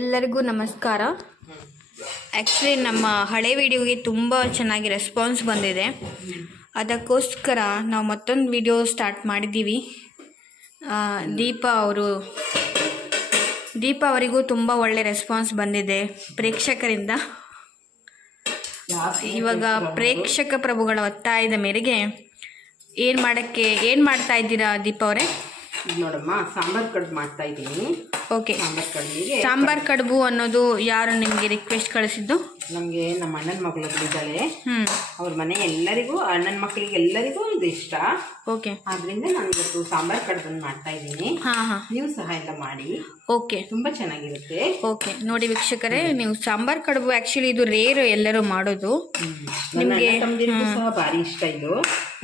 ಎಲ್ಲರಿಗೂ ನಮಸ್ಕಾರ. ಆ್ಯಕ್ಚುಲಿ ನಮ್ಮ ಹಳೆ ವಿಡಿಯೋಗೆ ತುಂಬ ಚೆನ್ನಾಗಿ ರೆಸ್ಪಾನ್ಸ್ ಬಂದಿದೆ. ಅದಕ್ಕೋಸ್ಕರ ನಾವು ಮತ್ತೊಂದು ವಿಡಿಯೋ ಸ್ಟಾರ್ಟ್ ಮಾಡಿದ್ದೀವಿ. ದೀಪ ಅವರಿಗೂ ತುಂಬ ಒಳ್ಳೆ ರೆಸ್ಪಾನ್ಸ್ ಬಂದಿದೆ ಪ್ರೇಕ್ಷಕರಿಂದ. ಇವಾಗ ಪ್ರೇಕ್ಷಕ ಪ್ರಭುಗಳ ಒತ್ತಾಯದ ಮೇರೆಗೆ ಏನು ಮಾಡ್ತಾ ಇದ್ದೀರಾ ದೀಪ ಅವರೇ? ನೋಡಮ್ಮ, ಸಾಂಬಾರ್ ಕಡುಬು ಮಾಡ್ತಾ ಇದ್ದೀನಿ. ಓಕೆ, ಸಾಂಬಾರ್ ಕಡುಬು ಅನ್ನೋದು ಯಾರು ನಿಮಗೆ ರಿಕ್ವೆಸ್ಟ್ ಕಳಿಸಿದ್ದು? ನಮಗೆ ನಮ್ಮ ಅಣ್ಣನ ಮಗಳಿದ್ದಾಳೆ, ಅವ್ರ ಮನೆ ಎಲ್ಲರಿಗೂ, ಅಣ್ಣನ ಮಕ್ಕಳಿಗೆ ಎಲ್ಲರಿಗೂ ಇದು ಇಷ್ಟ. ಓಕೆ, ಆದ್ರಿಂದ ನಾನು ಇವತ್ತು ಸಾಂಬಾರ್ ಕಡುಬನ್ನು ಮಾಡ್ತಾ ಇದ್ದೀನಿ. ನೀವು ಸಹ ಎಲ್ಲ ಮಾಡಿ. ಓಕೆ, ತುಂಬಾ ಚೆನ್ನಾಗಿರುತ್ತೆ. ಓಕೆ, ನೋಡಿ ವೀಕ್ಷಕರೇ, ನೀವು ಸಾಂಬಾರ್ ಕಡುಬು ಆಕ್ಚುಲಿ ಇದು ರೇರ್ ಎಲ್ಲರೂ ಮಾಡೋದು. ನಿಮಗೆ ಸಹ ಭಾರಿ ಇಷ್ಟ ಇದು.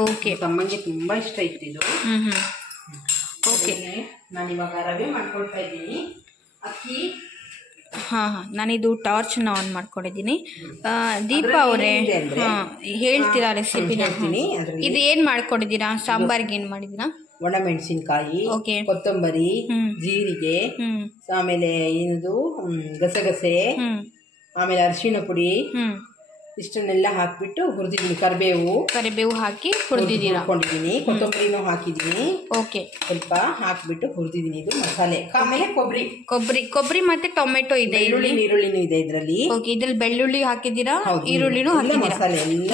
ಓಕೆ, ತಮ್ಮಂಗೆ ತುಂಬಾ ಇಷ್ಟ ಇತ್ತು ಇದು. ಓಕೆ, ನಾನು ಇವಾಗ ರವೆ ಮಾಡ್ಕೊಳ್ತಾ ಇದ್ದೀನಿ. ಅಕ್ಕಿ ನಾನಿದು ಟಾರ್ಚನ್ನ ಆನ್ ಮಾಡ್ಕೊಂಡಿದ್ದೀನಿ. ದೀಪ ಅವರೇ, ಹೇಳ್ತೀರಾ ರೆಸಿಪಿನ? ಇದು ಏನು ಮಾಡ್ಕೊಂಡಿದ್ದೀರಾ? ಸಾಂಬಾರ್ಗೆ ಏನು ಮಾಡಿದ್ದೀರಾ? ಒಣಮೆಣಸಿನ್ಕಾಯಿ, ಓಕೆ, ಕೊತ್ತಂಬರಿ, ಜೀರಿಗೆ, ಆಮೇಲೆ ಏನದು ಗಸಗಸೆ, ಆಮೇಲೆ ಅರಿಶಿಣ ಪುಡಿ, ಇಷ್ಟನ್ನೆಲ್ಲ ಹಾಕ್ಬಿಟ್ಟು ಹುರಿದಿದ್ದೀನಿ. ಕರಿಬೇವು ಹಾಕಿ ಹುರಿದಿದ್ದೀನಿ. ಕೊತ್ತಂಬರಿನೂ ಹಾಕಿದ್ದೀನಿ. ಓಕೆ, ಸ್ವಲ್ಪ ಹಾಕ್ಬಿಟ್ಟು ಹುರಿದಿದ್ದೀನಿ. ಇದು ಮಸಾಲೆ. ಆಮೇಲೆ ಕೊಬ್ಬರಿ ಮತ್ತೆ ಟೊಮೆಟೊ ಇದೆ, ಈರುಳ್ಳಿನೂ ಇದೆ ಇದರಲ್ಲಿ. ಓಕೆ, ಇದ್ರಲ್ಲಿ ಬೆಳ್ಳುಳ್ಳಿ ಹಾಕಿದ್ದೀರಾ, ಈರುಳ್ಳಿನೂ ಹಾಕಿದ್ದೀರಾ?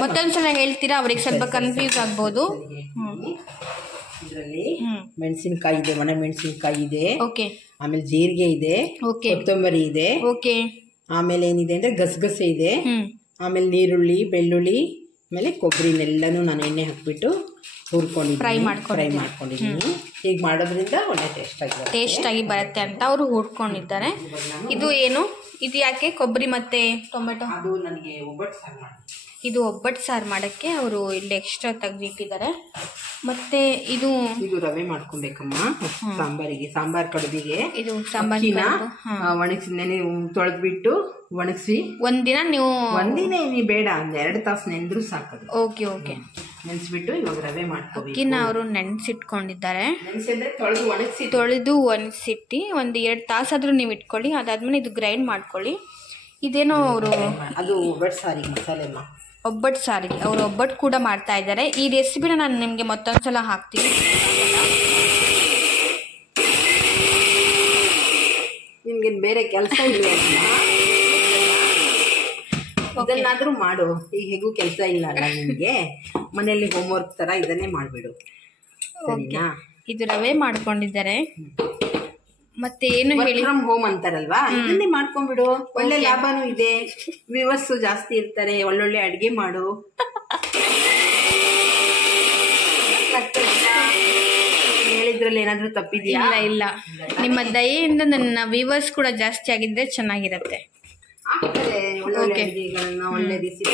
ಮತ್ತೊಂದ್ಸಲ ಹೇಳ್ತೀರಾ? ಅವ್ರಿಗೆ ಸ್ವಲ್ಪ ಕನ್ಫ್ಯೂಸ್ ಆಗ್ಬೋದು. ಇದರಲ್ಲಿ ಮೆಣಸಿನಕಾಯಿ ಇದೆ, ಒಣ ಮೆಣಸಿನಕಾಯಿ ಇದೆ. ಓಕೆ, ಆಮೇಲೆ ಜೀರಿಗೆ ಇದೆ, ಕೊತ್ತಂಬರಿ ಇದೆ. ಓಕೆ, ಆಮೇಲೆ ಏನಿದೆ ಅಂದ್ರೆ ಗಸಗಸೆ ಇದೆ. ಆಮೇಲೆ ನೀರುಳ್ಳಿ, ಬೆಳ್ಳುಳ್ಳಿ, ಆಮೇಲೆ ಕೊಬ್ಬರಿನೆಲ್ಲನೂ ನಾನು ಎಣ್ಣೆ ಹಾಕ್ಬಿಟ್ಟು ಹುರ್ಕೊಂಡಿದ್ದೀನಿ, ಫ್ರೈ ಮಾಡ್ಕೊಂಡಿದ್ದೀನಿ. ಹೀಗೆ ಮಾಡೋದ್ರಿಂದ ಒಳ್ಳೆ ಟೇಸ್ಟ್ ಆಗಿ ಬರುತ್ತೆ ಅಂತ ಅವರು ಹುರ್ಕೊಂಡಿದ್ದಾರೆ. ಇದು ಏನು? ಇದು ಯಾಕೆ ಕೊಬ್ಬರಿ ಮತ್ತೆ ಟೊಮೆಟೊ? ಅದು ನನಗೆ ಒಬ್ಬಟ್ಟು ಸಾರು ಮಾಡಿ, ಇದು ಒಬ್ಬಟ್ಟು ಸಾರು ಮಾಡೋಕ್ಕೆ ಅವರು ಇಲ್ಲಿ ಎಕ್ಸ್ಟ್ರಾ ತೆಗೆದಿಟ್ಟಿದ್ದಾರೆ. ಮತ್ತೆ ಇದು ರವೆ ಮಾಡ್ಕೊಬೇಕಮ್ಮ ಸಾಂಬಾರಿಗೆ, ಸಾಂಬಾರ್ ಕಡುಬಿಗೆ. ಇದು ಸಾಂಬಾರಿನ ಒಣಗಿಸಿ ತೊಳೆದ್ಬಿಟ್ಟು ಒಣಗಿಸಿ ಒಂದಿನ ನೀವು ಬೇಡ, ಒಂದು 2 ತಾಸು ನೆಂದ್ರೂ ಸಾಕದು. ಓಕೆ, ಓಕೆ, ನೆನೆಸ್ಬಿಟ್ಟು ಇವಾಗ ರವೆ ಮಾಡ್ಕೋಬೇಕು. ಅಕ್ಕಿನ ಅವರು ನೆನೆಸಿಟ್ಕೊಂಡಿದ್ದಾರೆ. ತೊಳೆದು ಒಣಗಿಸಿಟ್ಟು ಒಂದು 2 ತಾಸಾದ್ರೂ ನೀವು ಇಟ್ಕೊಳ್ಳಿ. ಅದಾದ್ಮೇಲೆ ಇದು ಗ್ರೈಂಡ್ ಮಾಡ್ಕೊಳ್ಳಿ. ಇದೇನೋ ಅವರು ಅದು ಒಬ್ಬಟ್ಟು ಸಾರಿಗೆ ಮಸಾಲೆ, ಒಬ್ಬಟ್ಟು ಸಾರಿಗೆ ಅವರು ಒಬ್ಬಟ್ಟು ಕೂಡ ಮಾಡ್ತಾ ಇದ್ದಾರೆ. ಈ ರೆಸಿಪಿನ ನಾನು ನಿಮಗೆ ಮತ್ತೊಂದ್ಸಲ ಹಾಕ್ತೀನಿ. ನಿಮ್ಗೆ ಬೇರೆ ಕೆಲಸ ಇಲ್ಲ, ಅದನ್ನಾದ್ರೂ ಮಾಡು. ಈಗ ಹೇಗೂ ಕೆಲಸ ಇಲ್ಲ ಅಲ್ಲ ನಿಮಗೆ, ಮನೆಯಲ್ಲಿ ಹೋಮ್ವರ್ಕ್ ತರ ಇದನ್ನೇ ಮಾಡ್ಬಿಡು. ಸರಿನಾ? ಇದು ರವೆ ಮಾಡ್ಕೊಂಡಿದ್ದಾರೆ. ಮತ್ತೆ ಏನು ಹೇಳಿ, ಫ್ರಮ್ ಹೋಮ್ ಅಂತಾರಲ್ವಾ, ಇದನ್ನೇ ಮಾಡ್ಕೊಂಡ್ಬಿಡು. ಒಳ್ಳೆ ಲಾಭನೂ ಇದೆ, ವ್ಯೂವರ್ಸ್ ಜಾಸ್ತಿ ಇರ್ತಾರೆ. ಒಳ್ಳೊಳ್ಳೆ ಅಡ್ಗೆ ಮಾಡು. ಹೇಳಿದ್ರಲ್ಲಿ ಏನಾದ್ರೂ ತಪ್ಪಿದ್ಯಾ? ಇಲ್ಲ, ನಿಮ್ಮ ದಯೆಯಿಂದ ನನ್ನ ವ್ಯೂವರ್ಸ್ ಕೂಡ ಜಾಸ್ತಿ ಆಗಿದ್ರೆ ಚೆನ್ನಾಗಿರುತ್ತೆ. ಒಳ್ಳೊಳ್ಳೆ ಅಡುಗೆಗಳನ್ನ, ಒಳ್ಳೆ ರೆಸಿಪಿ.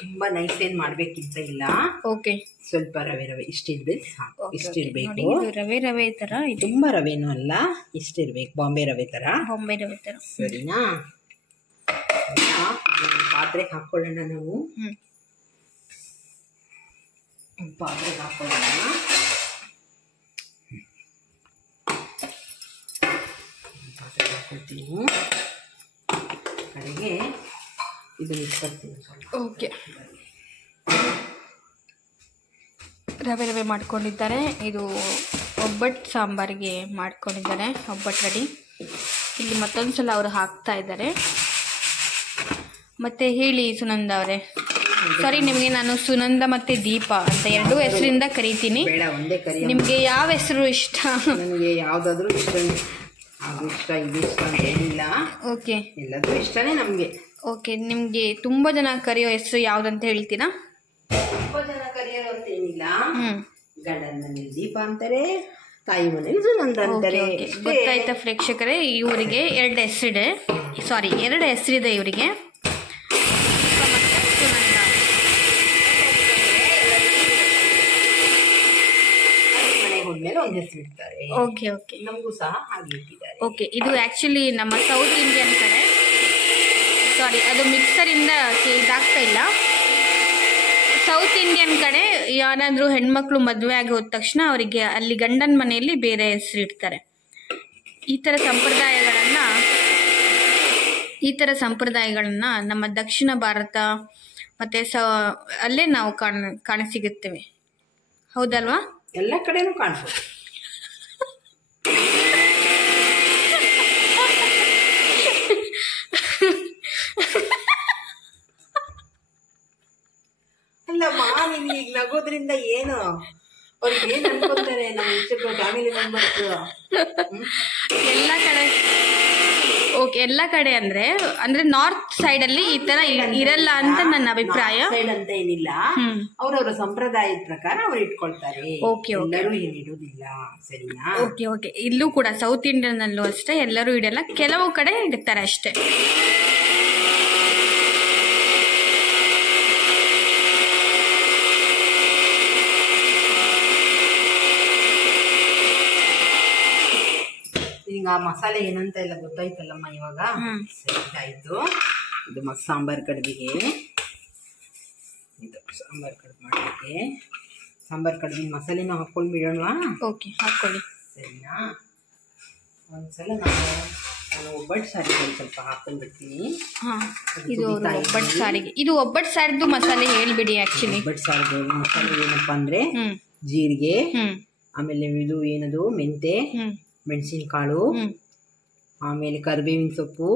ತುಂಬಾ ನೈಸ್ ಏನ್ ಮಾಡ್ಬೇಕಿಂತ ಇಲ್ಲ. ಓಕೆ, ಸ್ವಲ್ಪ ರವೆ ಇಷ್ಟಿರ್ಬೇಕು, ಇಷ್ಟಿರ್ಬೇಕು. ರವೆ ತರ, ತುಂಬಾ ರವೆನೂ ಅಲ್ಲ, ಇಷ್ಟಿರ್ಬೇಕು. ಬಾಂಬೆ ರವೆ ತರ. ಸರಿನಾ? ಪಾತ್ರೆಗೆ ಹಾಕೊಳ್ಳೋಣ. ನಾವು ಪಾತ್ರೆಗೆ ಹಾಕೊಳ್ಳೋಣ. ಪಾತ್ರೆಗೆ ಹಾಕೊಳ್ತೀನಿ. ಕಡೆಗೆ ಇದನ್ನ ಇಟ್ಕೊಳ್ತೀನಿ. ಓಕೆ, ರವೆ ಮಾಡ್ಕೊಂಡಿದ್ದಾರೆ. ಇದು ಒಬ್ಬಟ್ಟು ಸಾಂಬಾರಿಗೆ ಮಾಡ್ಕೊಂಡಿದ್ದಾರೆ. ಒಬ್ಬಟ್ಟು ರೆಡಿ. ಇಲ್ಲಿ ಮತ್ತೊಂದ್ಸಲ ಅವರು ಹಾಕ್ತಾ ಇದ್ದಾರೆ. ಮತ್ತೆ ಹೇಳಿ ಸುನಂದ ಅವರೇ. ಸಾರಿ, ನಿಮಗೆ ನಾನು ಸುನಂದ ಮತ್ತೆ ದೀಪ ಅಂತ 2 ಹೆಸರಿಂದ ಕರಿತೀನಿ. ನಿಮ್ಗೆ ಯಾವ ಹೆಸರು ಇಷ್ಟ? ನನಗೆ ಯಾವ್ದಾದ್ರು ಇಷ್ಟನೇ. ಅದು ಇಷ್ಟ, ಇದು ಇಷ್ಟ ಅಂತ ಏನಿಲ್ಲ. ಓಕೆ, ಎಲ್ಲದೂ ಇಷ್ಟನೇ ನಮ್ಗೆ. ಓಕೆ, ನಿಮ್ಗೆ ತುಂಬಾ ಜನ ಕರೆಯೋ ಹೆಸರು ಯಾವ್ದಂತ ಹೇಳ್ತೀರಾ? ತುಂಬಾ ಜನ ಕರೆಯೋದು ಅಂತ ಏನಿಲ್ಲ. ಗಂಡನ ಮನೇಲಿ ದೀಪ ಅಂತಾರೆ, ತಾಯಿ ಮನೇಲಿ ಸುನಂದ ಅಂತಾರೆ. ಗೊತ್ತಾಯ್ತಾ ಪ್ರೇಕ್ಷಕರೇ? ಇವರಿಗೆ 2 ಹೆಸರಿದೆ. ಸಾರಿ, 2 ಹೆಸರಿದೆ ಇವರಿಗೆ. ಓಕೆ, ಓಕೆ, ನಮಗೂ ಸಹ ಹಾಗೆ ಇಟ್ಟಿದ್ದಾರೆ. ಓಕೆ, ಇದು ಆಕ್ಚುಲಿ ನಮ್ಮ ಸೌತ್ ಇಂಡಿಯನ್ ಕಡೆ. ಸಾರಿ, ಅದು ಮಿಕ್ಸರಿಂದ ಇದಾಗ್ತಾ ಇಲ್ಲ. ಸೌತ್ ಇಂಡಿಯನ್ ಕಡೆ ಯಾರಾದರೂ ಹೆಣ್ಮಕ್ಳು ಮದುವೆ ಆಗಿ ಹೋದ ತಕ್ಷಣ ಅವರಿಗೆ ಅಲ್ಲಿ ಗಂಡನ ಮನೆಯಲ್ಲಿ ಬೇರೆ ಹೆಸರು ಇಡ್ತಾರೆ. ಈ ಥರ ಸಂಪ್ರದಾಯಗಳನ್ನ ನಮ್ಮ ದಕ್ಷಿಣ ಭಾರತ ಮತ್ತು ಅಲ್ಲೇ ನಾವು ಕಾಣಸಿಗುತ್ತೇವೆ. ಹೌದಲ್ವಾ? ಎಲ್ಲ ಕಡೆನೂ ಕಾಣಿಸೋದು. ಅಲ್ಲಮ್ಮ, ನೀನು ಈಗ ನಗೋದ್ರಿಂದ ಏನು ಅವ್ರಿಗೆ ಏನ್ ಅನ್ಕೊಂತಾರೆ ನಮ್ಮ ಇಷ್ಟಕ್ಕೆ ಫ್ಯಾಮಿಲಿ ಮೆಂಬರ್ಸ್? ಎಲ್ಲ ಕಡೆ ಅಂದ್ರೆ ನಾರ್ತ್ ಸೈಡ್ ಅಲ್ಲಿ ಈ ತರ ಇರಲ್ಲ ಅಂತ ನನ್ನ ಅಭಿಪ್ರಾಯ. ಸೈಡ್ ಅಂತ ಏನಿಲ್ಲ, ಅವ್ರವ್ರ ಸಂಪ್ರದಾಯದ ಪ್ರಕಾರ ಅವ್ರು ಇಟ್ಕೊಳ್ತಾರೆ. ಎಲ್ಲರೂ ಏನ್ ಇಡುದಿಲ್ಲ, ಸರಿನಾ? ಓಕೆ. ಇಲ್ಲೂ ಕೂಡ ಸೌತ್ ಇಂಡಿಯನ್ ಅಲ್ಲೂ ಅಷ್ಟೇ ಎಲ್ಲರೂ ಇಡಲ್ಲ, ಕೆಲವು ಕಡೆ ಇಡ್ತಾರೆ ಅಷ್ಟೇ. ಈಗ ಆ ಮಸಾಲೆ ಏನಂತ ಎಲ್ಲ ಗೊತ್ತಾಯ್ತಲ್ಲಮ್ಮ ಇವಾಗ. ಸರಿ, ಆಯ್ತು. ಇದು ಸಾಂಬಾರ್ ಕಡ್ಬಿಗೆ, ಇದು ಸಾಂಬಾರ್ ಕಡ್ಬು ಮಾಡಲಿಕ್ಕೆ ಸಾಂಬಾರ್ ಕಡ್ಬಿನ ಮಸಾಲೆನ ಹಾಕೊಂಡು ಬಿಡೋಣವಾ? ಓಕೆ, ಹಾಕೊಳ್ಳಿ. ಸರಿನಾ? ಒಂದ್ಸಲ ನಾನು ಒಬ್ಬಟ್ಟು ಸಾರಿಗೆ ಒಂದು ಸ್ವಲ್ಪ ಹಾಕೊಂಡ್ಬಿಡ್ತೀನಿ. ಇದು ಒಬ್ಬಟ್ಟು ಸಾರಿಗೆ, ಇದು ಒಬ್ಬಟ್ಟು ಸಾರಿದ್ದು ಮಸಾಲೆ ಹೇಳ್ಬಿಡಿ. ಆಕ್ಚುಲಿ ಒಬ್ಬಟ್ಟು ಸಾರಿಗೆ ಮಸಾಲೆ ಏನಪ್ಪ ಅಂದ್ರೆ ಜೀರಿಗೆ, ಆಮೇಲೆ ಇದು ಏನದು ಮೆಂತೆ, ಮೆಣಸಿನಕಾಳು, ಆಮೇಲೆ ಕರಿಬೇವಿನ ಸೊಪ್ಪು,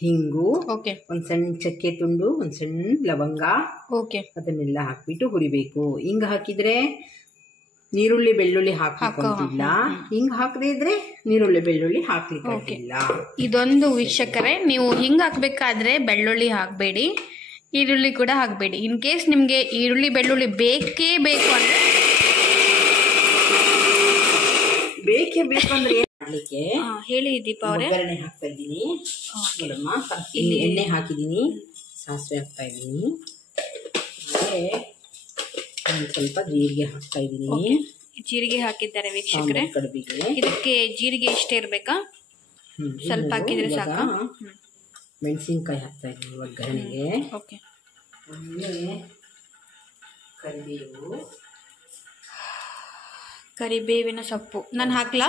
ಹಿಂಗು, ಒಂದ್ ಸಣ್ಣ ಚಕ್ಕೆ ತುಂಡು, ಒಂದ್ ಸಣ್ಣ ಲವಂಗ, ಅದನ್ನೆಲ್ಲ ಹಾಕ್ಬಿಟ್ಟು ಹುರಿಬೇಕು. ಹಿಂಗ ಹಾಕಿದ್ರೆ ನೀರುಳ್ಳಿ ಬೆಳ್ಳುಳ್ಳಿ ಹಾಕಲಿಲ್ಲ, ಹಿಂಗ್ ಹಾಕದೇ ಇದ್ರೆ ನೀರುಳ್ಳಿ ಬೆಳ್ಳುಳ್ಳಿ ಹಾಕ್ಲಿಕ್ಕಾಗಿಲ್ಲ. ಇದೊಂದು ವೀಕ್ಷಕರೇ, ನೀವು ಹಿಂಗ್ ಹಾಕ್ಬೇಕಾದ್ರೆ ಬೆಳ್ಳುಳ್ಳಿ ಹಾಕ್ಬೇಡಿ, ಈರುಳ್ಳಿ ಕೂಡ ಹಾಕ್ಬೇಡಿ. ಇನ್ ಕೇಸ್ ನಿಮ್ಗೆ ಈರುಳ್ಳಿ ಬೆಳ್ಳುಳ್ಳಿ ಬೇಕೇ ಬೇಕು ಅಂದ್ರೆ ಮಾಡ್ಲಿಕ್ಕೆ ಹೇಳಿ ದೀಪ ಅವರೇ. ಒಗ್ಗರಣೆ ಹಾಕ್ತಾ ಇದ್ದೀನಿ ನೋಡಮ್ಮ. ಇಲ್ಲಿ ಎಣ್ಣೆ ಹಾಕಿದ್ದೀನಿ, ಸಾಸಿವೆ ಹಾಕ್ತಾ ಇದ್ದೀನಿ, ಒಂದು ಸ್ವಲ್ಪ ಜೀರಿಗೆ ಹಾಕ್ತಾ ಇದ್ದೀನಿ. ಜೀರಿಗೆ ಹಾಕಿದ್ದಾರೆ ವೀಕ್ಷಕರೇ. ಕಡುಬಿಗೆ ಇದಕ್ಕೆ ಜೀರಿಗೆ ಇಷ್ಟೇ ಇರ್ಬೇಕಾ? ಸ್ವಲ್ಪ ಹಾಕಿದ್ರೆ ಸಾಕ. ಮೆಣಸಿನ್ಕಾಯಿ ಹಾಕ್ತಾ ಇದ್ದೀನಿ ಒಗ್ಗರಣೆಗೆ. ಆಮೇಲೆ ಕರಿಬೇವಿನ ಸೊಪ್ಪು ನಾನು ಹಾಕ್ಲಾ?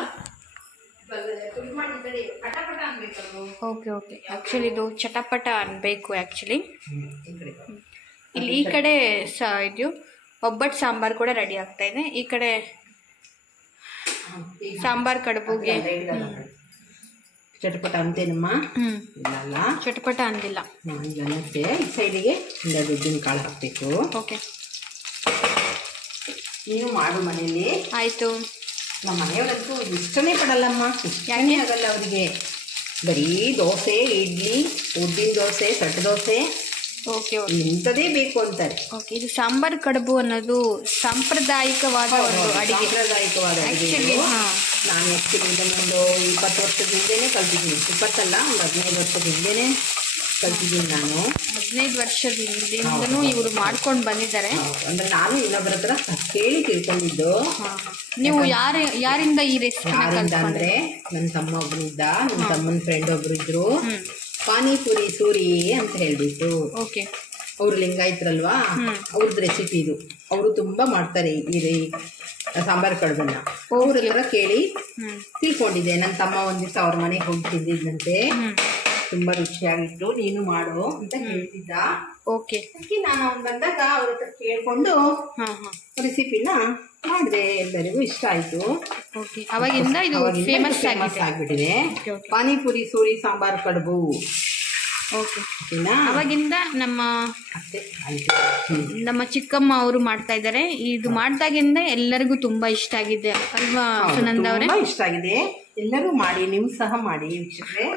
ಓಕೆ. ಆ್ಯಕ್ಚುಲಿ ಇದು ಚಟಪಟ ಅನ್ಬೇಕು. ಆ್ಯಕ್ಚುಲಿ ಇಲ್ಲಿ ಈ ಕಡೆ ಇದು ಒಬ್ಬಟ್ಟು ಸಾಂಬಾರು ಕೂಡ ರೆಡಿ ಆಗ್ತಾ ಇದೆ. ಈ ಕಡೆ ಸಾಂಬಾರ್ ಕಡುಬುಗೆ ಚಟಪಟ ಅಂತೇನಮ್ಮ? ಇಲ್ಲ, ಚಟಪಟ ಅಂದಿಲ್ಲ. ಅನ್ನಕ್ಕೆ ಈ ಸೈಡಿಗೆ ಉದ್ದಿನ ಕಾಳು ಹಾಕಬೇಕು. ಓಕೆ, ನೀನು ಮಾಡು ಮನೆಯಲ್ಲಿ. ಆಯಿತು. ನಮ್ಮ ಮನೆಯವರಂತೂ ಇಷ್ಟನೇ ಪಡಲ್ಲಮ್ಮ, ಇಷ್ಟನೇ ಆಗಲ್ಲ ಅವರಿಗೆ. ಬರೀ ದೋಸೆ, ಇಡ್ಲಿ, ಉದ್ದಿನ ದೋಸೆ, ಸೆಟ್ ದೋಸೆ, ಇಂಥದೇ ಬೇಕು ಅಂತಾರೆ. ಓಕೆ, ಇದು ಸಾಂಬಾರ್ ಕಡುಬು ಅನ್ನೋದು ಸಾಂಪ್ರದಾಯಿಕವಾದ ಒಂದು ಅಡಿಗೆ. ನಾನು ಆ್ಯಕ್ಚುಲಿ ಇದನ್ನೊಂದು 20 ವರ್ಷದ ಹಿಂದೆನೇ ಕಲ್ತಿದ್ದೀನಿ. 20 ಅಲ್ಲ, ಒಂದು 15 ವರ್ಷದ ಹಿಂದೆನೇ ಕಲ್ತಿದ್ದೀನಿ ನಾನು. 15 ವರ್ಷದಿಂದನೂ ಇವರು ಮಾಡ್ಕೊಂಡು ಬಂದಿದ್ದಾರೆ. ಅಂದರೆ ನಾನು ಇನ್ನೊಬ್ಬರ ಹತ್ರ ಕೇಳಿ ತಿಳ್ಕೊಂಡಿದ್ದು. ನೀವು ಯಾರಿಂದ ಈ ರೆಸಿಪಿ? ಅಂದರೆ ನನ್ನ ತಮ್ಮ ಒಬ್ಬನಿದ್ದ, ನನ್ನ ತಮ್ಮನ ಫ್ರೆಂಡ್ ಒಬ್ರು ಇದ್ರು, ಪಾನಿಪುರಿ ಸೂರಿ ಅಂತ ಹೇಳ್ಬಿಟ್ಟು. ಓಕೆ, ಅವರು ಲಿಂಗಾಯತ್ರಲ್ವಾ, ಅವ್ರದ್ದು ರೆಸಿಪಿ ಇದು. ಅವರು ತುಂಬ ಮಾಡ್ತಾರೆ ಈ ಸಾಂಬಾರ್ ಕಡುಬನ್ನ. ಅವ್ರ ಹತ್ರ ಕೇಳಿ ತಿಳ್ಕೊಂಡಿದ್ದೆ. ನನ್ನ ತಮ್ಮ ಒಂದ್ ದಿವಸ ಅವ್ರ ಮನೆಗೆ ಹೋಗಿ ತಿಂದಿದ್ದಂತೆ, ತುಂಬಾ ರುಚಿಯಾಗಿತ್ತು, ನೀನು ಮಾಡು ಅಂತ ಹೇಳ್ತಿದ್ದ. ಓಕೆ, ನಾನು ಅವ್ನು ಬಂದಾಗ ಅವ್ರ ಹತ್ರ ಕೇಳ್ಕೊಂಡು ರೆಸಿಪಿನ ಮಾಡಿದೆ. ಎಲ್ಲರಿಗೂ ಇಷ್ಟ ಆಯ್ತು. ಅವಾಗಿಂದ ಇದು ಫೇಮಸ್ ಆಗ್ಬಿಟ್ಟಿದೆ. ಪಾನಿಪುರಿ ಸೂರಿ ಸಾಂಬಾರ್ ಕಡುಬು. ಓಕೆ, ಅವಾಗಿಂದ ನಮ್ಮ ಚಿಕ್ಕಮ್ಮ ಅವರು ಮಾಡ್ತಾ ಇದ್ದಾರೆ. ಇದು ಮಾಡ್ದಾಗಿಂದ ಎಲ್ಲರಿಗೂ ತುಂಬಾ ಇಷ್ಟ ಆಗಿದೆ ಅಲ್ವಾ ಸುನಂದ ಅವರೇ? ಇಷ್ಟ ಆಗಿದೆ. ಎಲ್ಲರೂ ಮಾಡಿ, ನೀವು ಸಹ ಮಾಡಿ ವೀಕ್ಷಕರೇ.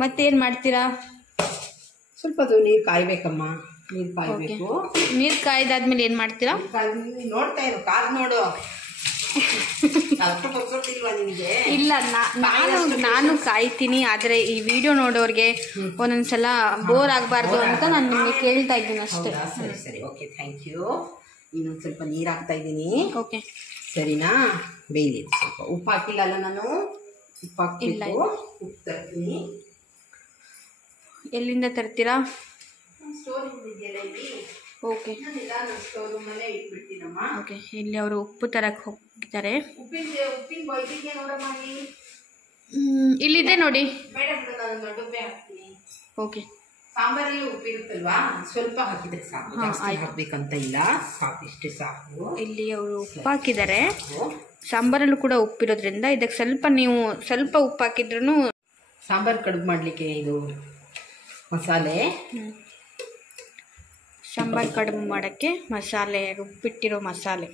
ಮತ್ತೇನ್ ಮಾಡ್ತೀರಾ? ಸ್ವಲ್ಪ ನೀರು ಕಾಯ್ಬೇಕಮ್ಮ, ನೀರು ಕಾಯ್ಬೇಕು. ನೀರು ಕಾಯ್ದಾದ್ಮೇಲೆ ಏನ್ ಮಾಡ್ತೀರಾ? ನೋಡ್ತಾ ಇರು, ಕಾದ್ ನೋಡು. ಇಲ್ಲ, ನಾನು ಕಾಯ್ತೀನಿ. ಆದ್ರೆ ಈ ವಿಡಿಯೋ ನೋಡೋರ್ಗೆ ಒಂದೊಂದ್ಸಲ ಬೋರ್ ಆಗ್ಬಾರ್ದು ಅಂತ ನಾನು ನಿಮ್ಗೆ ಕೇಳ್ತಾ ಇದ್ದೀನಿ ಅಷ್ಟೇ. ಸರಿ, ಓಕೆ, ಥ್ಯಾಂಕ್ ಯು. ಇನ್ನೊಂದು ಸ್ವಲ್ಪ ನೀರು ಹಾಕ್ತಾ ಇದ್ದೀನಿ. ಓಕೆ, ಸರಿನಾ? ಬೇಯ್ಲಿ. ಸ್ವಲ್ಪ ಉಪ್ಪು ಹಾಕಿಲ್ಲ ಅಲ್ಲ ನಾನು? ಉಪ್ಪು ಹಾಕಿಲ್ಲ. ಉಪ್ಪು ತರ್ತೀನಿ. ಎಲ್ಲಿಂದ ತರ್ತೀರಾ? Okay okay. ಇಲ್ಲಿ ಅವರು ಉಪ್ಪು ತರಕ್ಕೆ ಹೋಗಿದ್ದಾರೆ. ಇಲ್ಲಿದೆ ನೋಡಿ. ಓಕೆ. ಸಾಂಬಾರಲ್ಲಿ ಉಪ್ಪಿರುತ್ತಲ್ವಾ, ಸ್ವಲ್ಪ ಹಾಕಿದ್ರೆ ಸಾಕು, ಜಾಸ್ತಿ ಹಾಕ್ಬೇಕಂತ ಇಲ್ಲ, ಸಾಕು, ಇಷ್ಟೇ ಸಾಕು. ಇಲ್ಲಿ ಅವರು ಉಪ್ಪು ಹಾಕಿದ್ದಾರೆ. ಸಾಂಬಾರಲ್ಲೂ ಕೂಡ ಉಪ್ಪಿರೋದ್ರಿಂದ ಇದಕ್ಕೆ ಸ್ವಲ್ಪ ಉಪ್ಪು ಹಾಕಿದ್ರೂ. ಸಾಂಬಾರು ಕಡುಬು ಮಾಡಲಿಕ್ಕೆ ಇದು ಮಸಾಲೆ. ಸಾಂಬಾರು ಕಡುಬು ಮಾಡೋಕ್ಕೆ ಮಸಾಲೆ, ರುಬ್ಬಿಟ್ಟಿರೋ ಮಸಾಲೆ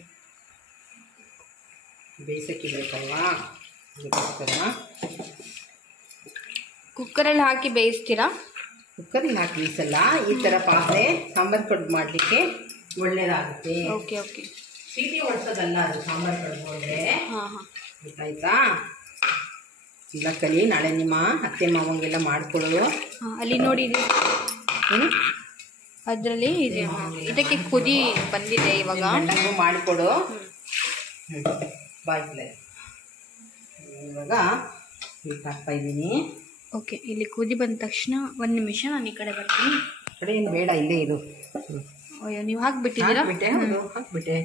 ಬೇಯಿಸಕ್ಕಿಬೇಕಲ್ವಾ, ಕುಕ್ಕರಲ್ಲಿ ಹಾಕಿ ಬೇಯಿಸ್ತೀರಾ? ಕುಕ್ಕರಿಗೆ ಹಾಕಿ ಬೇಯಿಸಲ್ಲ, ಈ ಥರ ಪಾತ್ರೆ ಸಾಂಬಾರು ಕಡುಬು ಮಾಡಲಿಕ್ಕೆ ಒಳ್ಳೆಯದಾಗುತ್ತೆ. Okay okay. ಸೀಟಿ ಹೊಡ್ಸೋದಲ್ಲ ಅದು ಸಾಂಬಾರು ಕಡುಬು ಅಂದರೆ. ಹಾಂ ಹಾಂ, ಗೊತ್ತಾಯ್ತಾ? ಇಲ್ಲ ಕಲಿ, ನಾಳೆ ನಿಮ್ಮ ಅತ್ತೆ ಮಾವಂಗೆಲ್ಲ ಮಾಡಿಕೊಡು. ಅಲ್ಲಿ ನೋಡಿ, ಅದರಲ್ಲಿ ಇದಕ್ಕೆ ಕುದಿ ಬಂದಿದೆ ಇವಾಗ. ಮಾಡಿಕೊಡು. ಬಾಯ್ಲೆ ಇವಾಗ ಹಾಕ್ತಾ ಇದ್ದೀನಿ. ಓಕೆ. ಇಲ್ಲಿ ಕುದಿ ಬಂದ ತಕ್ಷಣ 1 ನಿಮಿಷ ನಾನು ಈ ಕಡೆ ಬರ್ತೀನಿ. ಕಡೆ ಏನು ಬೇಡ, ಇಲ್ಲೇ ಇದು. ಅಯ್ಯೋ, ನೀವು ಹಾಕ್ಬಿಟ್ಟಿದ್ದೀರಾ? ಹಾಕ್ಬಿಟ್ಟೆ.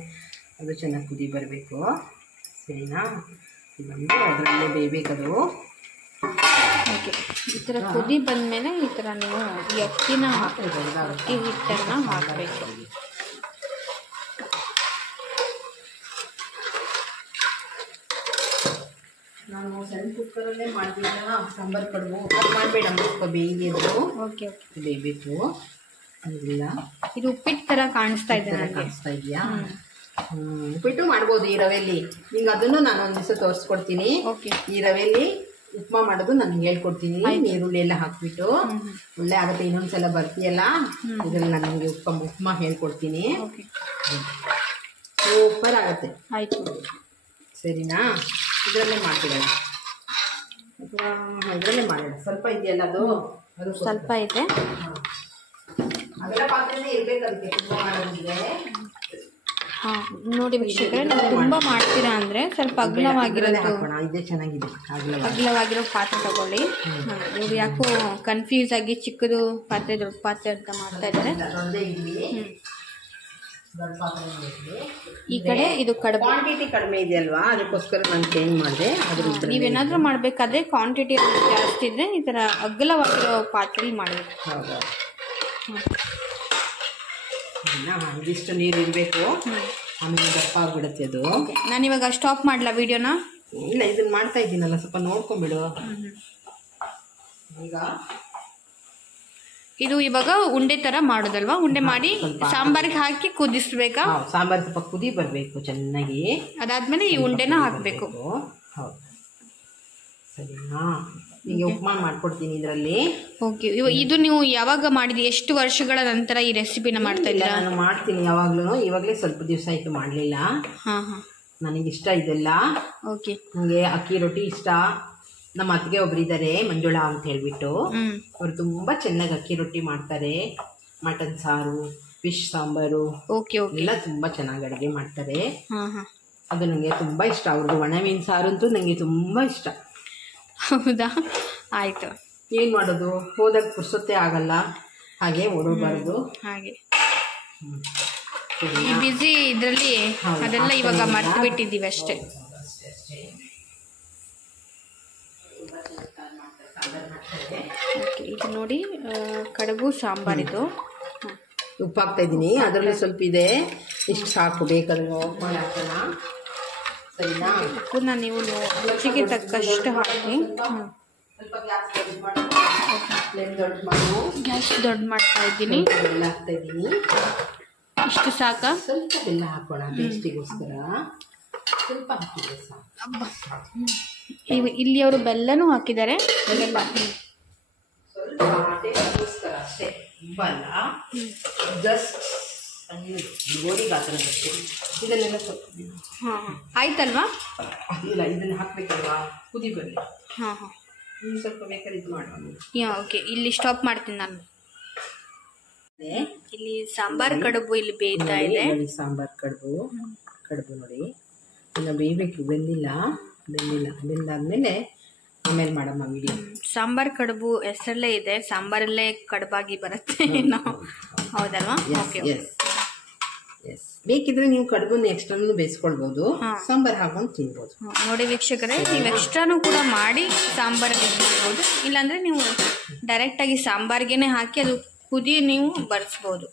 ಅದು ಚೆನ್ನಾಗಿ ಕುದಿ ಬರಬೇಕು, ಸರಿನಾ? ಬಂದು ಅದರಲ್ಲೇ ಬೇಯಬೇಕದು. ಓಕೆ. ಈ ಥರ ಕುದಿ ಬಂದಮೇಲೆ ಈ ಥರ ನೀವು ಈ ಅಕ್ಕಿ ಹಿಟ್ಟನ್ನು ಹಾಕಬೇಕು. ನಾನು ಸಣ್ಣ ಕುಕ್ಕರಲ್ಲೇ ಮಾಡ್ತಿದ್ದ ಸಾಂಬಾರು ಕಡುಬು. ಅದು ಮಾಡಬೇಡ, ಸ್ವಲ್ಪ ಬೇಯಿದು. Okay okay. ಬೇಯಬೇಕು. ಇಲ್ಲ, ಇದು ಉಪ್ಪಿಟ್ಟು ಥರ ಕಾಣಿಸ್ತಾ ಇದೆ ನನಗೆ. ಕಾಣಿಸ್ತಾ ಇದೆಯಾ? ಉಪ್ಪಿಟ್ಟು ಮಾಡ್ಬೋದು ಈ ರವೆಯಲ್ಲಿ. ನಿಂಗೆ ಅದನ್ನು ನಾನು ಒಂದು ದಿವಸ ತೋರಿಸ್ಕೊಡ್ತೀನಿ. ಓಕೆ. ಈ ರವೆಯಲ್ಲಿ ಉಪ್ಮಾ ಮಾಡೋದು ನಾನು ಹೇಳ್ಕೊಡ್ತೀನಿ. ಈರುಳ್ಳಿ ಎಲ್ಲ ಹಾಕ್ಬಿಟ್ಟು ಒಳ್ಳೆ ಆಗುತ್ತೆ. ಇನ್ನೊಂದ್ಸಲ ಬರ್ತೀಯಲ್ಲ, ಇದರಲ್ಲಿ ನಾನು ನಿಮಗೆ ಉಪ್ಮಾ ಹೇಳ್ಕೊಡ್ತೀನಿ. ಸೂಪರ್ ಆಗುತ್ತೆ. ಆಯಿತು, ಸರಿನಾ? ಇದರಲ್ಲೇ ಮಾಡ್ತೀವಲ್ಲ, ಇದರಲ್ಲೇ ಮಾಡೋಣ. ಸ್ವಲ್ಪ ಇದೆಯಲ್ಲ ಅದು ಸ್ವಲ್ಪ ಇದೆ. ಅದೆಲ್ಲ ಪಾತ್ರೆನೇ ಇರಬೇಕು ಅದಕ್ಕೆ, ತುಂಬ ಮಾಡೋದಿದೆ. ಹಾಂ, ನೋಡಿ ವೀಕ್ಷಕರೇ, ನೀವು ತುಂಬ ಮಾಡ್ತೀರಾ ಅಂದರೆ ಸ್ವಲ್ಪ ಅಗಲವಾಗಿರೋದು, ಇದೇ ಚೆನ್ನಾಗಿದೆ, ಅಗಲವಾಗಿರೋ ಪಾತ್ರೆ ತಗೊಳ್ಳಿ. ಇವ್ರು ಯಾಕೋ ಕನ್ಫ್ಯೂಸ್ ಆಗಿ ಚಿಕ್ಕದು ಪಾತ್ರೆ ದೊಡ್ಡ ಪಾತ್ರೆ ಅಂತ ಮಾಡ್ತಾ ಇದ್ದಾರೆ. ಈ ಕಡೆ ಇದು ಕಡಿಮೆ ಕ್ವಾಂಟಿಟಿ ಕಡಿಮೆ ಇದೆಯಲ್ವಾ, ಅದಕ್ಕೋಸ್ಕರ ನಾನು ಚೇಂಜ್ ಮಾಡಿದೆ. ನೀವೇನಾದರೂ ಮಾಡಬೇಕಾದ್ರೆ ಕ್ವಾಂಟಿಟಿ ಜಾಸ್ತಿ ಇದ್ದರೆ ಈ ಥರ ಅಗಲವಾಗಿರೋ ಪಾತ್ರೆಲಿ ಮಾಡಬೇಕು. ಹೌದಾ? ಇದಿಷ್ಟು ನೀರು ಇರಬೇಕು, ಆಮೇಲೆ ದಪ್ಪ ಆಗಿಬಿಡುತ್ತೆ ಅದು. ನಾನಿವಾಗ ಸ್ಟಾಪ್ ಮಾಡಲಾ ವಿಡಿಯೋನ? ಇಲ್ಲ, ಇದನ್ನು ಮಾಡ್ತಾ ಇದ್ದೀನಲ್ಲ, ಸ್ವಲ್ಪ ನೋಡ್ಕೊಂಬಿಡು. ಈಗ ಇದು ಇವಾಗ ಉಂಡೆ ಥರ ಮಾಡೋದಲ್ವಾ? ಉಂಡೆ ಮಾಡಿ ಸಾಂಬಾರಿಗೆ ಹಾಕಿ ಕುದಿಸ್ಬೇಕಾ? ಸಾಂಬಾರು ಸ್ವಲ್ಪ ಕುದಿ ಬರಬೇಕು ಚೆನ್ನಾಗಿ. ಅದಾದ್ಮೇಲೆ ಈ ಉಂಡೆನ ಹಾಕಬೇಕು. ಹೌದು, ಸರಿನಾ? ನಿಮಗೆ ಉಪ್ಮಾ ಮಾಡ್ಕೊಡ್ತೀನಿ ಇದರಲ್ಲಿ. ಓಕೆ. ಇದು ನೀವು ಯಾವಾಗ ಮಾಡಿದ್ರಿ? ಎಷ್ಟು ವರ್ಷಗಳ ನಂತರ ಈ ರೆಸಿಪಿನ ಮಾಡ್ತಾ ಇದ್ದೀರಾ? ನಾನು ಮಾಡ್ತೀನಿ ಯಾವಾಗಲೂ. ಇವಾಗಲೇ ಸ್ವಲ್ಪ ದಿವಸ ಆಯಿತು ಮಾಡಲಿಲ್ಲ. ಹಾಂ ಹಾಂ, ನನಗಿಷ್ಟ ಇದೆಲ್ಲ. ಓಕೆ. ನನಗೆ ಅಕ್ಕಿ ರೊಟ್ಟಿ ಇಷ್ಟ. ನಮ್ಮ ಅತ್ತಿಗೆ ಒಬ್ಬರಿದ್ದಾರೆ, ಮಂಜುಳಾ ಅಂತ ಹೇಳ್ಬಿಟ್ಟು. ಅವರು ತುಂಬ ಚೆನ್ನಾಗಿ ಅಕ್ಕಿ ರೊಟ್ಟಿ ಮಾಡ್ತಾರೆ. ಮಟನ್ ಸಾರು, ಫಿಶ್ ಸಾಂಬಾರು, ಓಕೆ ಓಕೆ, ಎಲ್ಲ ತುಂಬ ಚೆನ್ನಾಗಿ ಅಡುಗೆ ಮಾಡ್ತಾರೆ. ಹಾಂ ಹಾಂ, ಅದು ನನಗೆ ತುಂಬ ಇಷ್ಟ. ಅವ್ರದ್ದು ಒಣ ಮೀನು ಸಾರು ಅಂತೂ ನನಗೆ ತುಂಬ ಇಷ್ಟ. ಹೌದಾ? ಆಯಿತು. ಏನು ಮಾಡೋದು, ಹೋದಾಗ ಪುರ್ಸೊತ್ತೇ ಆಗಲ್ಲ, ಹಾಗೆ ಓಡೋಬಾರ್ದು. ಹಾಗೆ ಈ ಬಿಸಿ ಇದರಲ್ಲಿ ಅದೆಲ್ಲ ಇವಾಗ ಮರ್ತು ಬಿಟ್ಟಿದ್ದೀವಿ ಅಷ್ಟೇ. ಓಕೆ. ಇದು ನೋಡಿ ಕಡುಬು ಸಾಂಬಾರಿದು. ಉಪ್ಪು ಹಾಕ್ತಾ ಇದ್ದೀನಿ, ಅದರಲ್ಲಿ ಸ್ವಲ್ಪ ಇದೆ, ಇಷ್ಟು ಸಾಕು. ಬೇಕಾದ್ರೆ ಮಾಡಿ ಹಾಕೋಣ, ಸರಿನಾ? ಉಪ್ಪನ್ನ ನೀವು ರುಚಿಗೆ ತಕ್ಕಷ್ಟು ಹಾಕಿ. ಗ್ಯಾಸ್ ದೊಡ್ಡ ಮಾಡ್ತಾ ಇದ್ದೀನಿ. ಬೆಲ್ಲ ಹಾಕ್ತಾ ಇದ್ದೀನಿ. ಇಷ್ಟು ಸಾಕ? ಸ್ವಲ್ಪ ಬೆಲ್ಲ ಹಾಕೋಣ ಟೇಸ್ಟಿಗೋಸ್ಕರ. ಸ್ವಲ್ಪ ಹಾಕಿದ್ರೆ ಸಾಕು. ಇಲ್ಲಿ ಅವರು ಬೆಲ್ಲನೂ ಹಾಕಿದ್ದಾರೆ. ಬೆಲ್ಲ ಸ್ವಲ್ಪ ಟೇಸ್ಟಿಗೋಸ್ಕರ ಅಷ್ಟೇ, ತುಂಬಲ್ಲ. ಜಸ್ಟ್ ಗೋರಿಗೆ ಆ ಥರದಷ್ಟೇ. ಇದನ್ನೆಲ್ಲ ಸ್ವಲ್ಪ ಹಾಂ ಹಾಂ, ಆಯ್ತಲ್ವಾ? ಇಲ್ಲ, ಇದನ್ನು ಹಾಕಬೇಕಲ್ವಾ, ಕುದಿ ಬರಲಿ. ಹಾಂ ಹಾಂ, ಇನ್ನು ಸ್ವಲ್ಪ ಬೇಕಾದ್ರೆ ಇದು ಮಾಡೋಣ. ಓಕೆ. ಇಲ್ಲಿ ಸ್ಟಾಪ್ ಮಾಡ್ತೀನಿ ನಾನು. ಇಲ್ಲಿ ಸಾಂಬಾರ್ ಕಡುಬು ಇಲ್ಲಿ ಬೇಯ್ತಾ ಇದೆ. ಸಾಂಬಾರ್ ಕಡುಬು ನೋಡಿ, ಇನ್ನು ಬೇಯಬೇಕು. ಬೆಂದಾದ್ಮೇಲೆ ಆಮೇಲೆ ಮಾಡಮ್ಮ ವಿಡಿಯೋ. ಸಾಂಬಾರ್ ಕಡುಬು ಹೆಸರಲ್ಲೇ ಇದೆ, ಸಾಂಬಾರಲ್ಲೇ ಕಡುಬಾಗಿ ಬರುತ್ತೆ ನಾವು, ಹೌದಲ್ವಾ? ಓಕೆ. ಎಸ್, ಬೇಕಿದ್ರೆ ನೀವು ಕಡುಬನ್ನು ಎಕ್ಸ್ಟ್ರಾನು ಬೇಯಿಸ್ಕೊಳ್ಬೋದು, ಸಾಂಬಾರ್ ಹಾಕೊಂಡು ತಿನ್ಬೋದು. ನೋಡಿ ವೀಕ್ಷಕರೇ, ನೀವು ಎಕ್ಸ್ಟ್ರಾನು ಕೂಡ ಮಾಡಿ ಸಾಂಬಾರಲ್ಲಿ ಮಾಡ್ಬೋದು, ಇಲ್ಲಾಂದ್ರೆ ನೀವು ಡೈರೆಕ್ಟಾಗಿ ಸಾಂಬಾರ್ಗೆನೆ ಹಾಕಿ ಅದು ಕುದಿ ನೀವು ಬರೆಸ್ಬೋದು.